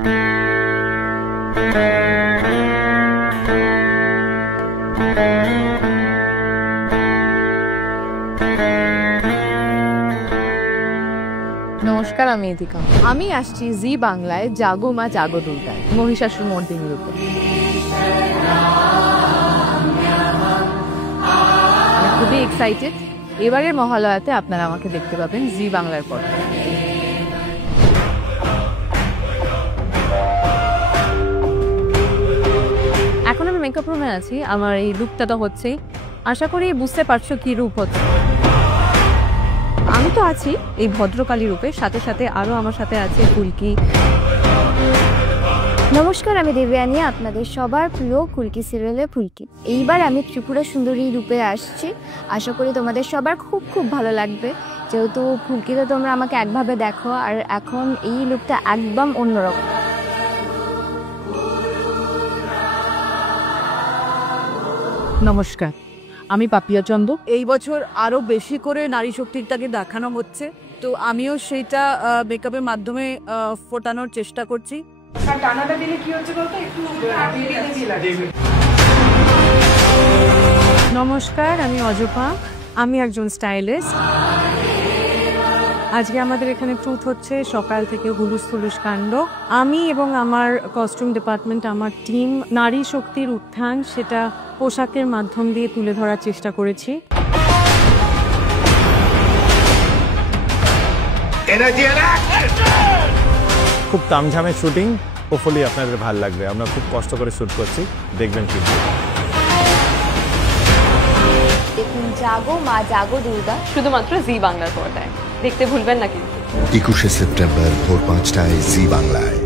নমস্কার, আমি ইতিকা। আমি আসছি জি বাংলায় জাগো মা জাগো দুর্গায় মহিষাসুর মর্দিনী রূপে। খুবই এক্সাইটেড। এবারের মহালয়াতে আপনারা আমাকে দেখতে পাবেন জি বাংলার পর্দায়। এখন আমি মেকআপ রুমে আছি। আমার এই লুকটা তো হচ্ছেই। আশা করি বুঝতে পারছো কি রূপ হচ্ছে। আমি তো আছি এই ভদ্রকালী রূপে, সাথে সাথে আরো আমার সাথে আছে ফুলকি। নমস্কার, আমি দেবয়ানী, আপনাদের সবার প্রিয় ফুলকি সিরিয়ালে ফুলকি। এইবার আমি ত্রিপুরা সুন্দরী রূপে আসছি। আশা করি তোমাদের সবার খুব খুব ভালো লাগবে, যেহেতু ফুলকিতে তোমরা আমাকে একভাবে দেখো, আর এখন এই লুকটা একদম অন্যরকম। নমস্কার, আমি পাপিয়া চন্দ। এই বছর আরো বেশি করে নারী শক্তিটাকে দেখানো হচ্ছে, তো আমিও সেইটা মেকআপের মাধ্যমে ফোটানোর চেষ্টা করছি। নমস্কার, আমি অজপা। আমি একজন স্টাইলিস্ট। আজকে আমাদের এখানে ট্রুথ হচ্ছে সকাল থেকে হুলুস থুলুস কাণ্ড। আমি এবং আমার কস্টিউম ডিপার্টমেন্ট, আমার টিম নারী শক্তির উত্থান সেটা পোশাকের মাধ্যম দিয়ে তুলে ধরার চেষ্টা করেছি। খুব তামঝামের শুটিং, হোপফুলি আপনাদের ভালো লাগবে। আমরা খুব কষ্ট করে শুট করছি, দেখবেন কি। দেখুন জাগো মা জাগো দুর্গা শুধুমাত্র জি বাংলার পর্দায়। দেখতে ভুলবেন না কিন্তু। 21শে সেপ্টেম্বর ভোর 5টায় জি বাংলায়।